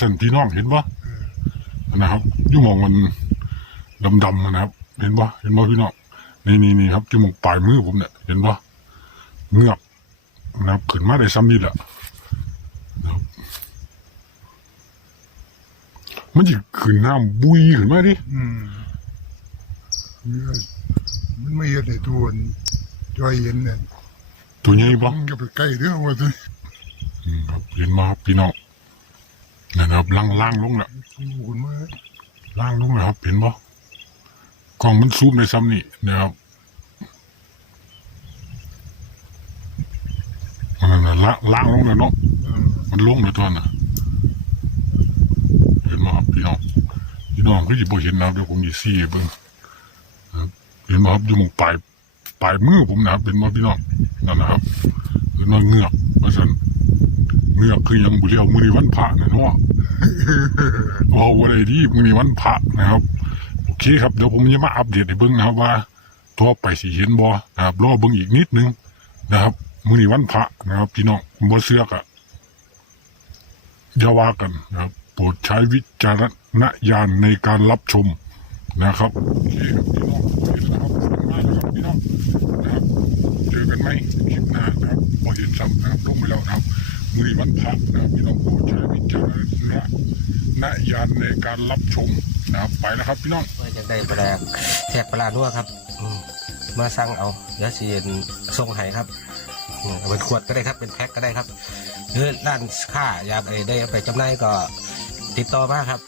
สันพี่น้องเห็นปะนะครับอยู่หมองมันดำๆนะครับ เห็นปะเห็นปะพี่น้องนี่นี่นี่ครับอยู่หมองปลายมือผมเนี่ยเห็นปะเงือกนะครับขึ้นมาได้ซ้ำนี่แหละนะครับมันจะขึ้นน้ำบุยขึ้นมาดิอืมเนี่ยมันไม่เห็นไอ้ตัวนั้นจอยเห็นเนี่ยตัวใหญ่ปะมึงจะไปใกล้เรื่องว่าสิอืมครับเห็นมาครับพี่น้อง นั่นนะครับล่างล่างลงแล้วสู้คนมาล่างลงนะครับ เห็นปะกล้องมันซูมในซ้ำนี่นะครับอันนั้นนะล่างล่างลงแล้วเนาะมันลงเลยตอนน่ะเห็นไหมครับพี่น้องพี่น้องก็จะบ่เห็นนะเดี๋ยวผมจะซี่เบิ่งเห็นไหมครับอยู่หมองปลายปลายมือผมนะครับเป็นว่าพี่น้องนั่นนะครับเห็นว่เงือกเพราะฉะนั้น เงือกคือยังบุเรียวมือนี้วันพระนะเนาะว่าวันใดดีมือนี้วันพระนะครับ โอเคครับเดี๋ยวผมจะมาอัปเดตให้เบิ่งนะครับว่าตัวไปสิเห็นบ่นะครับรอเบิ่งอีกนิดนึงนะครับมือนี้วันพระนะครับ พี่น้องบ่เสือกอะอย่าว่ากันนะครับโปรดใช้วิจารณญาณในการรับชมนะครับโอเคครับพี่น้องเห็นแล้วครับมาแล้วครับพี่น้องนะครับเจอกันไหมคลิปหน้านะครับพอเห็นซ้ำนะครับลงไปแล้วนะครับ มือวันพระนะพี่น้องโปรดใช้วิจารณญาณในการรับชมนะครับไปแล้วครับพี่น้องเพื่อจะได้ปลาแทบปลาด้วครับมาสั่งเอาเดี๋ยวสิเย็นส่งให้ครับเป็นขวดก็ได้ครับเป็นแพ็คก็ได้ครับหรือร้านค้าอยากได้ไปจำหน่ายก็ติดต่อมาครับ